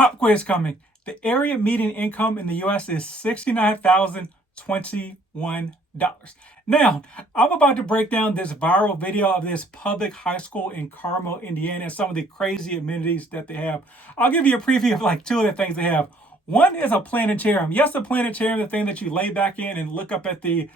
Pop quiz coming. The area median income in the U.S. is $69,021. Now, I'm about to break down this viral video of this public high school in Carmel, Indiana, and some of the crazy amenities that they have. I'll give you a preview of like two of the things they have. One is a planetarium. Yes, a planetarium, the thing that you lay back in and look up at the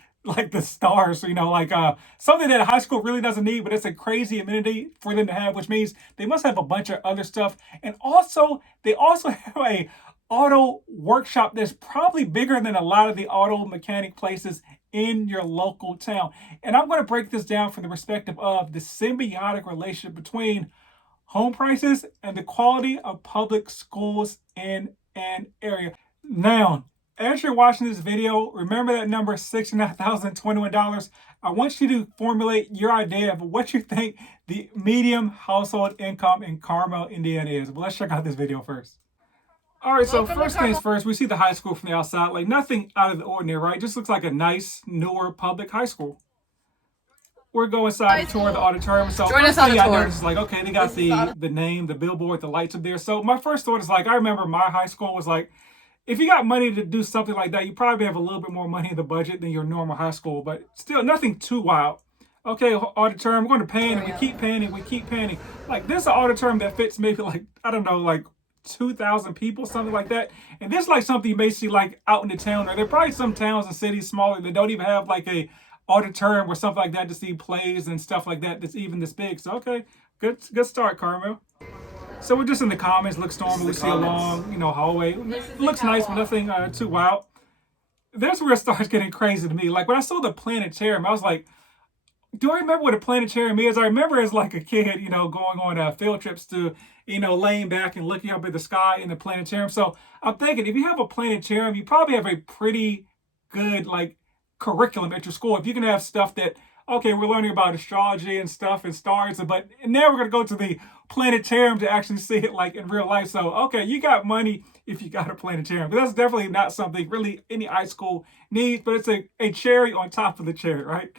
stars, something that a high school really doesn't need, but it's a crazy amenity for them to have, which means they must have a bunch of other stuff. And also, they also have a auto workshop that's probably bigger than a lot of the auto mechanic places in your local town. And I'm going to break this down from the perspective of the symbiotic relationship between home prices and the quality of public schools in an area. Now, as you're watching this video, remember that number, $69,021. I want you to formulate your idea of what you think the median household income in Carmel, Indiana is. But let's check out this video first. All right, so first things first, we see the high school from the outside. Like nothing out of the ordinary, right? Just looks like a nice, newer public high school. We're going inside the tour of the auditorium. So join us on the tour. I noticed, like, okay, they got the name, the billboard, the lights up there. So my first thought is like, I remember my high school was like, if you got money to do something like that, you probably have a little bit more money in the budget than your normal high school, but still nothing too wild. Okay, auditorium, we're going to pan and we keep panning, we keep panning. Like this is an auditorium that fits maybe like, I don't know, like 2,000 people, something like that. And this is like something you may see like out in the town, or there are probably some towns and cities smaller that don't even have like a auditorium or something like that to see plays and stuff like that that's even this big. So okay, good start, Carmel. So we're just in the commons, looks normal. We see a long, hallway. Looks nice, but nothing too wild. That's where it starts getting crazy to me. Like when I saw the planetarium, I was like, do I remember what a planetarium is? I remember as like a kid, going on field trips to, laying back and looking up at the sky in the planetarium. So I'm thinking if you have a planetarium, you probably have a pretty good like curriculum at your school. If you can have stuff that, okay, we're learning about astrology and stuff and stars, but now we're going to go to the planetarium to actually see it like in real life. So, okay, you got money if you got a planetarium. But that's definitely not something really any high school needs, but it's a cherry on top of the cherry, right?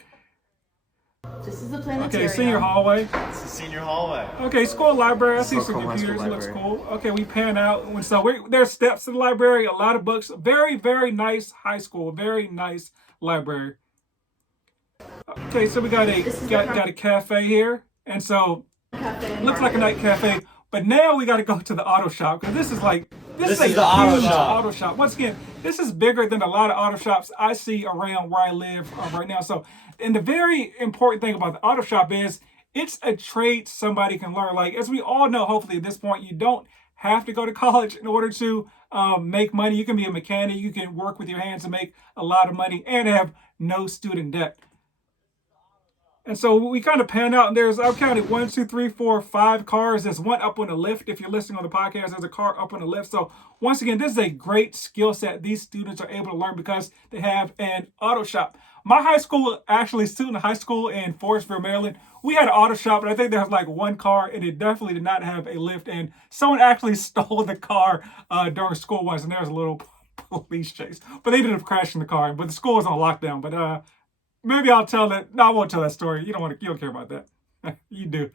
This is the planetarium. Okay, senior hallway. It's the senior hallway. Okay, school library. I see some computers. It looks cool. Okay, we pan out. So there's steps to the library, a lot of books. Very, very nice high school. Very nice library. Okay, so we got a cafe here, and so looks like a night cafe. But now we got to go to the auto shop because this is the auto shop. Once again, this is bigger than a lot of auto shops I see around where I live right now. So, and the very important thing about the auto shop is it's a trade somebody can learn. Like as we all know, hopefully at this point, you don't have to go to college in order to make money. You can be a mechanic. You can work with your hands and make a lot of money and have no student debt. And so we kind of pan out, and I've counted 1, 2, 3, 4, 5 cars. There's one up on the lift. If you're listening on the podcast, there's a car up on the lift. So once again, this is a great skill set these students are able to learn because they have an auto shop. My high school, actually, student high school in Forestville, Maryland, we had an auto shop, but I think there was like one car, and it definitely did not have a lift. And someone actually stole the car during school once, and there was a little police chase. But they ended up crashing the car, but the school was on lockdown. But maybe I'll tell that. No, I won't tell that story. You don't care about that. You do.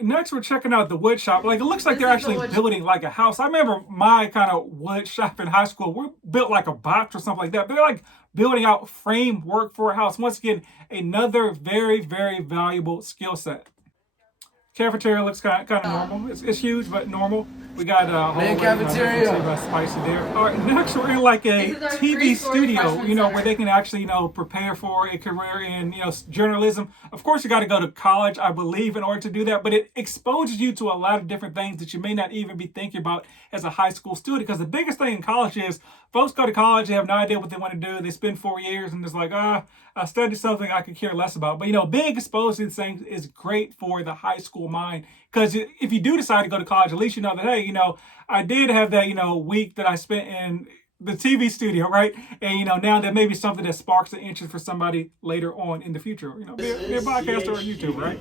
Next, we're checking out the wood shop. Like it looks like they're actually building like a house. I remember my kind of wood shop in high school. We built like a box or something like that. They're like building out framework for a house. Once again, another very, very valuable skill set. Cafeteria looks kind of normal. It's huge, but normal. We got a whole cafeteria. Spicy there. All right, next we're in like a TV studio, where they can actually, prepare for a career in, journalism. Of course, you got to go to college, I believe, in order to do that. But it exposes you to a lot of different things that you may not even be thinking about as a high school student. Because the biggest thing in college is folks go to college, they have no idea what they want to do. They spend 4 years and it's like, I studied something I could care less about. But, being exposed to these things is great for the high school mind. Because if you do decide to go to college, at least you know that, hey, I did have that, week that I spent in the TV studio, right? And, now that may be something that sparks an interest for somebody later on in the future, be a podcaster or YouTube, right?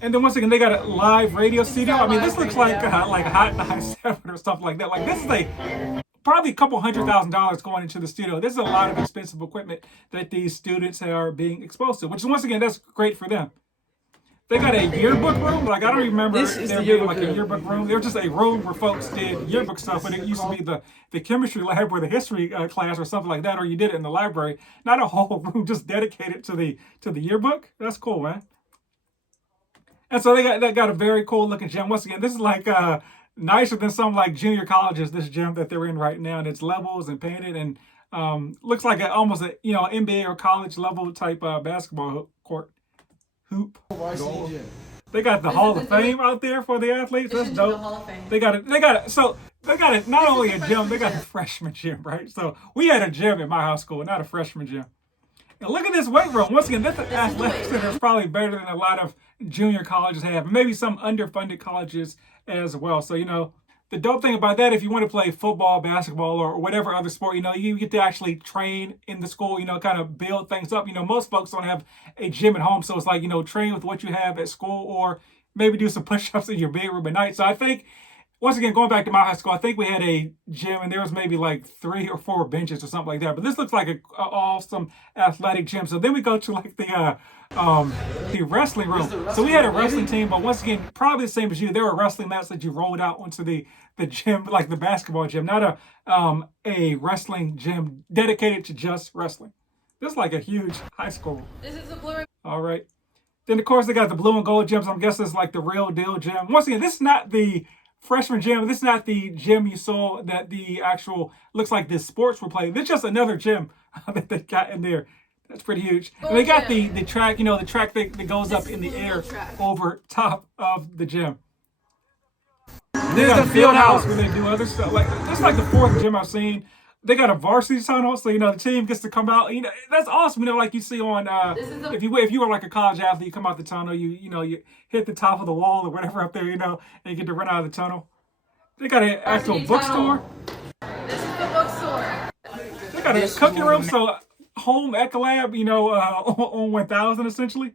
And then once again, they got a live radio studio. I mean, this looks like Hot 97 or stuff like that. Like this is probably a couple $100,000 going into the studio. This is a lot of expensive equipment that these students are being exposed to, which is, once again, that's great for them. They got a yearbook room. Like, I don't remember This is there the being yearbook like a room. yearbook room. There was just a room where folks did yearbook stuff, but it used to be the chemistry lab or the history class or something like that, or you did it in the library. Not a whole room just dedicated to the yearbook. That's cool, man. And so they got a very cool looking gym. Once again, this is like nicer than some like junior colleges. This gym that they're in right now, and it's levels and painted and looks like almost a NBA or college level type basketball court hoop. They got the Hall of Fame out there for the athletes. That's dope. The Hall of Fame. They got it. So they got it. Not only a gym, they got a freshman gym, right? So we had a gym at my high school, not a freshman gym. And look at this weight room. Once again, this athletic center is probably better than a lot of junior colleges have, maybe some underfunded colleges as well. So, the dope thing about that, if you want to play football, basketball, or whatever other sport, you get to actually train in the school, kind of build things up. Most folks don't have a gym at home. So it's like, train with what you have at school or maybe do some push-ups in your bedroom at night. So I think, once again, going back to my high school, I think we had a gym and there was maybe like 3 or 4 benches or something like that. But this looks like an awesome athletic gym. So then we go to like the wrestling room. So we had a wrestling team, but once again, probably the same as you. There were wrestling mats that you rolled out onto the gym, like the basketball gym, not a wrestling gym dedicated to just wrestling. This is like a huge high school. This is the blue. All right. Then of course they got the blue and gold gyms. I'm guessing it's like the real deal gym. Once again, this is not the freshman gym. This is not the gym you saw that the actual looks like the sports were playing. This is just another gym that they got in there. That's pretty huge. And they got the track, the track that goes up in the air over top of the gym. This is the field house where they do other stuff. Like that's like the 4th gym I've seen. They got a varsity tunnel, so the team gets to come out. That's awesome. Like you see on if you were like a college athlete, you come out the tunnel, you hit the top of the wall or whatever up there, and you get to run out of the tunnel. They got an actual bookstore. This is the bookstore. They got a cooking room, so home echolab, on 1000 essentially.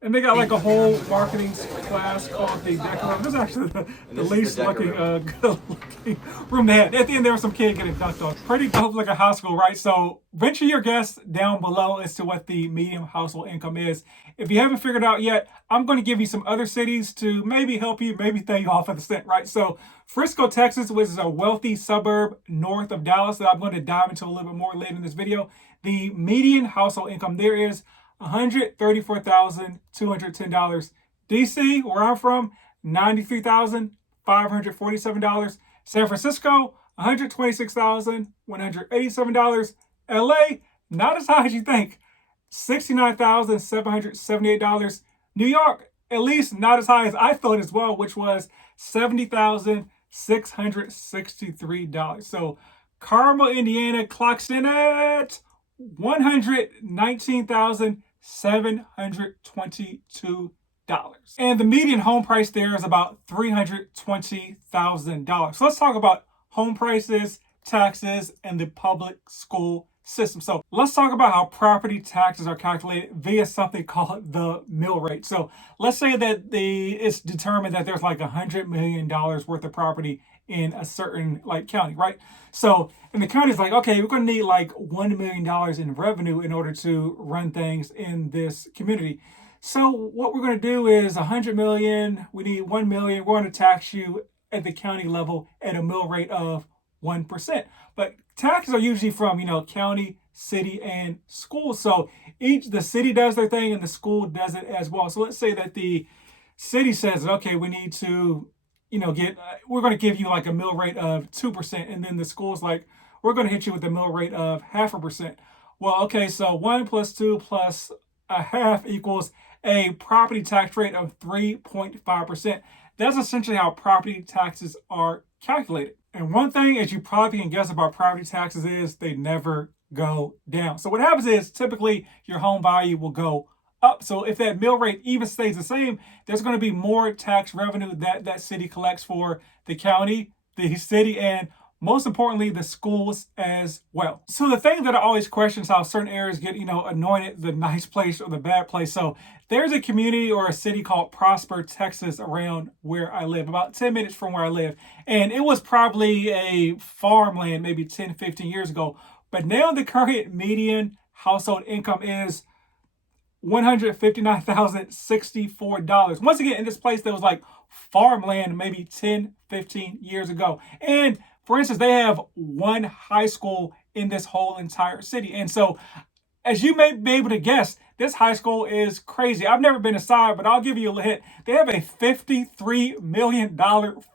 And they got like a whole marketing class called the Decorum. This is actually the least looking, good looking room they had. At the end, there was some kid getting dunked on. Pretty dope like a high school, right? So venture your guess down below as to what the median household income is. If you haven't figured out yet, I'm going to give you some other cities to maybe help you, maybe throw you off at the cent, right? So Frisco, Texas, which is a wealthy suburb north of Dallas that I'm going to dive into a little bit more later in this video. The median household income there is $134,210. DC, where I'm from, $93,547. San Francisco, $126,187. LA, not as high as you think, $69,778. New York, at least not as high as I thought as well, which was $70,663. So Carmel, Indiana clocks in at $119,722. And the median home price there is about $320,000. So let's talk about home prices, taxes, and the public school system. So let's talk about how property taxes are calculated via something called the mill rate. So let's say that it's determined that there's like $100 million worth of property in a certain county, right? So, and the county's like, okay, we're going to need like $1 million in revenue in order to run things in this community. So what we're going to do is 100 million, we need 1 million, we're going to tax you at the county level at a mill rate of 1%. But taxes are usually from, county, city, and school. So the city does their thing and the school does it as well. So let's say that the city says, okay, we need to, we're going to give you like a mill rate of 2%. And then the school's like, we're going to hit you with a mill rate of 0.5%. Well, okay, so 1 plus 2 plus a half equals a property tax rate of 3.5%. That's essentially how property taxes are calculated. And one thing, as you probably can guess about property taxes, is they never go down. So what happens is typically your home value will go up. So if that mill rate even stays the same, there's going to be more tax revenue that city collects for the county, the city, and most importantly, the schools as well. So the thing that I always question is how certain areas get, anointed the nice place or the bad place. So there's a community or a city called Prosper, Texas, around where I live, about 10 minutes from where I live. And it was probably a farmland maybe 10, 15 years ago. But now the current median household income is $159,064. Once again, in this place that was like farmland maybe 10, 15 years ago. And for instance, they have one high school in this whole entire city. And so, as you may be able to guess, this high school is crazy. I've never been inside, but I'll give you a hint. They have a $53 million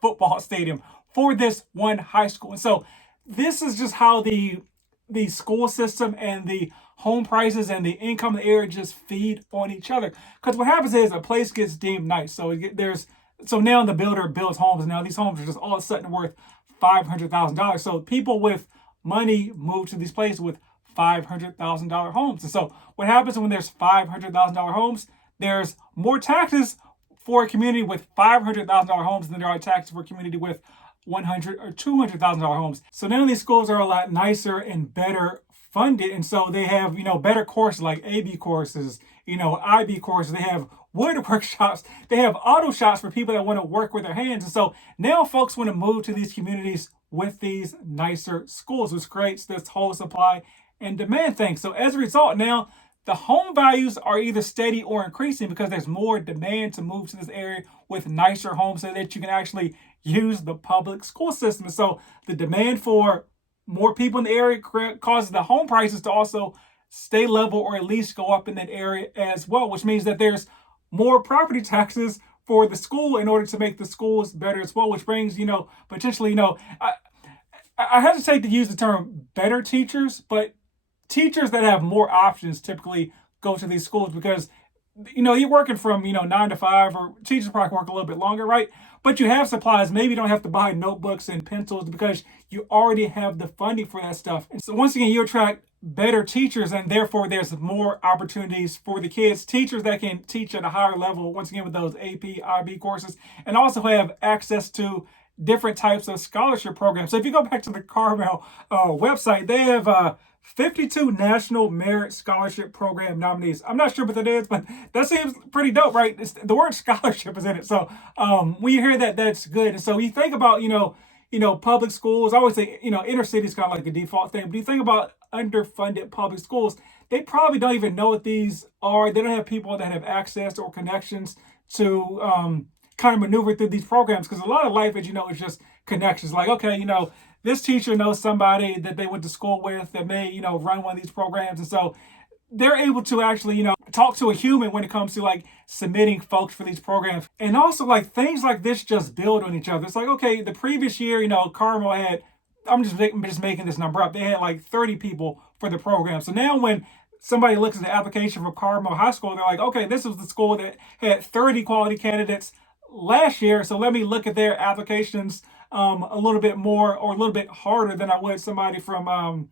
football stadium for this one high school. And so this is just how the school system and the home prices and the income in the area just feed on each other. Because what happens is a place gets deemed nice. So now the builder builds homes. Now these homes are just all of a sudden worth $500,000. So people with money move to these places with $500,000 homes. And so what happens when there's $500,000 homes? There's more taxes for a community with $500,000 homes than there are taxes for a community with $100,000 or $200,000 homes. So now these schools are a lot nicer and better funded, and so they have better courses like AB courses, IB courses. They have woodwork shops. They have auto shops for people that want to work with their hands. And so now folks want to move to these communities with these nicer schools, which creates this whole supply and demand thing. So as a result, now the home values are either steady or increasing because there's more demand to move to this area with nicer homes so that you can actually use the public school system. So the demand for more people in the area causes the home prices to also stay level or at least go up in that area as well, which means that there's more property taxes for the school in order to make the schools better as well, which brings, potentially, I hesitate to use the term better teachers, but teachers that have more options typically go to these schools because you're working from 9 to 5, or teachers probably work a little bit longer, right? But you have supplies. Maybe you don't have to buy notebooks and pencils because you already have the funding for that stuff. And so once again, you attract better teachers, and therefore there's more opportunities for the kids. Teachers that can teach at a higher level, once again with those AP, IB courses, and also have access to different types of scholarship programs. So if you go back to the Carmel website, they have 52 National Merit Scholarship Program nominees. I'm not sure what that is, but that seems pretty dope, right? The word scholarship is in it. So when you hear that, that's good. And so you think about, public schools. I always say, inner city is kind of like the default thing. But you think about underfunded public schools, they probably don't even know what these are. They don't have people that have access or connections to kind of maneuver through these programs, because a lot of life, as you know, is just connections. Like, okay, this teacher knows somebody that they went to school with that may, run one of these programs. And so they're able to actually, talk to a human when it comes to like submitting folks for these programs. And also like things like this just build on each other. It's like, okay, the previous year, Carmel had, I'm just making this number up, they had like 30 people for the program. So now when somebody looks at the application for Carmel High School, they're like, okay, this was the school that had 30 quality candidates last year. So let me look at their applications a little bit more, or a little bit harder than I would somebody from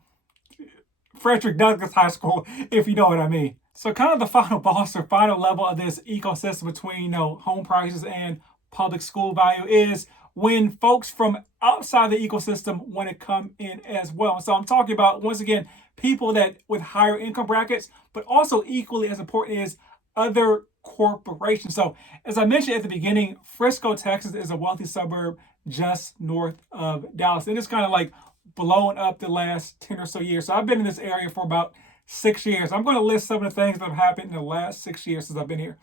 Frederick Douglass High School, if you know what I mean. So kind of the final boss or final level of this ecosystem between, home prices and public school value is when folks from outside the ecosystem want to come in as well. So I'm talking about, once again, people that with higher income brackets, but also equally as important is other corporations. So as I mentioned at the beginning, Frisco, Texas is a wealthy suburb just north of Dallas. And it's kind of like blown up the last 10 or so years. So I've been in this area for about 6 years. I'm going to list some of the things that have happened in the last 6 years since I've been here.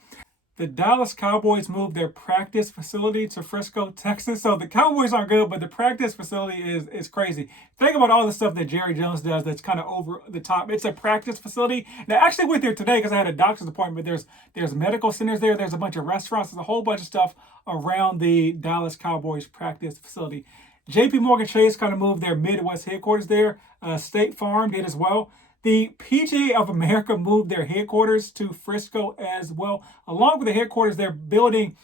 The Dallas Cowboys moved their practice facility to Frisco, Texas. So the Cowboys aren't good, but the practice facility is crazy. Think about all the stuff that Jerry Jones does that's kind of over the top. It's a practice facility. Now, I actually went there today because I had a doctor's appointment. There's medical centers there. There's a bunch of restaurants. There's a whole bunch of stuff around the Dallas Cowboys practice facility. JP Morgan Chase kind of moved their Midwest headquarters there. State Farm did as well. The PGA of America moved their headquarters to Frisco as well. Along with the headquarters, they're building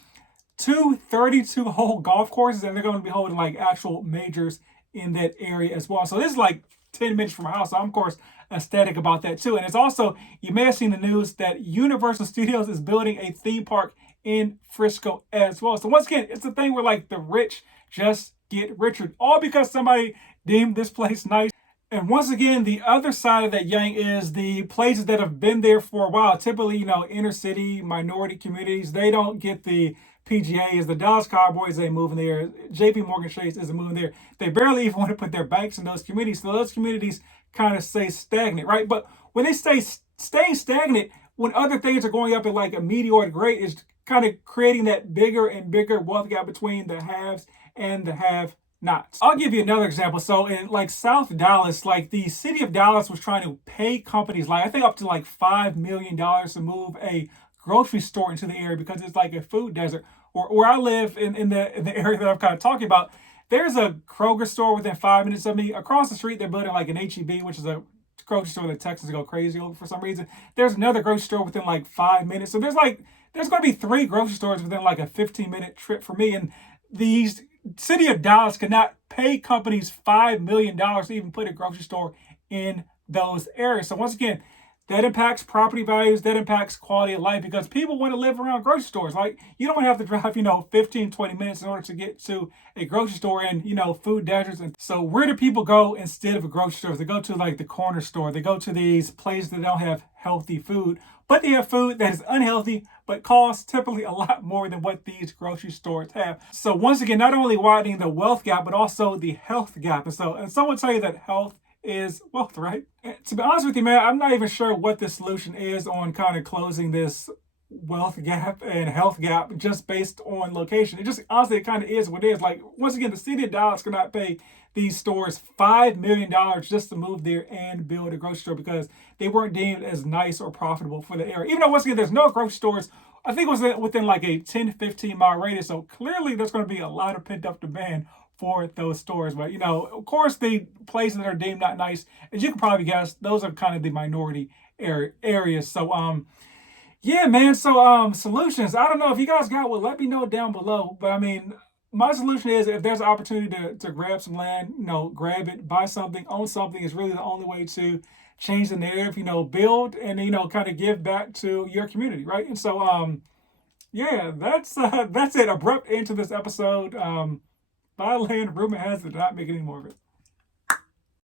two 32-hole golf courses, and they're going to be holding like actual majors in that area as well. So this is like 10 minutes from my house. So I'm, of course, ecstatic about that too. And it's also, you may have seen the news that Universal Studios is building a theme park in Frisco as well. So once again, it's a thing where like the rich just get richer, all because somebody deemed this place nice. And once again, the other side of that yang is the places that have been there for a while. Typically, inner city, minority communities, they don't get the PGAs. The Dallas Cowboys, they move in there. JP Morgan Chase isn't moving there. They barely even want to put their banks in those communities. So those communities kind of stay stagnant, right? But when they stay stagnant, when other things are going up at like a meteoric rate, is kind of creating that bigger and bigger wealth gap between the haves and the have-nots. I'll give you another example. So in like South Dallas, like the city of Dallas was trying to pay companies like I think up to like $5 million to move a grocery store into the area because it's like a food desert. Or where I live in the area that I'm kind of talking about, there's a Kroger store within 5 minutes of me. Across the street, they're building like an HEB, which is a grocery store that Texans go crazy over for some reason. There's another grocery store within like 5 minutes. So there's going to be 3 grocery stores within like a 15-minute trip for me. And the city of Dallas cannot pay companies $5 million to even put a grocery store in those areas. So once again, that impacts property values, that impacts quality of life because people want to live around grocery stores. Like, you don't have to drive, 15, 20 minutes in order to get to a grocery store and, food deserts. And so where do people go instead of a grocery store? They go to like the corner store. They go to these places that don't have healthy food, but they have food that is unhealthy, but costs typically a lot more than what these grocery stores have. So once again, not only widening the wealth gap, but also the health gap. And some would tell you that health is wealth, right? And to be honest with you, man, I'm not even sure what the solution is on kind of closing this wealth gap and health gap just based on location. It kind of is what it is. Like, once again, the city of Dallas cannot pay these stores $5 million just to move there and build a grocery store because they weren't deemed as nice or profitable for the area. Even though, once again, there's no grocery stores, I think it was within like a 10, 15 mile radius. So clearly there's going to be a lot of pent up demand for those stores. But, of course, the places that are deemed not nice, as you can probably guess, those are kind of the minority areas. So, yeah, man. So, solutions. I don't know if you guys got one. Let me know down below. But, I mean, my solution is if there's an opportunity to grab some land, grab it, buy something, own something is really the only way to change the narrative, build and, kind of give back to your community, right? And so, yeah, that's it. Abrupt end to this episode. Buy land, rumor has it, not make any more of it.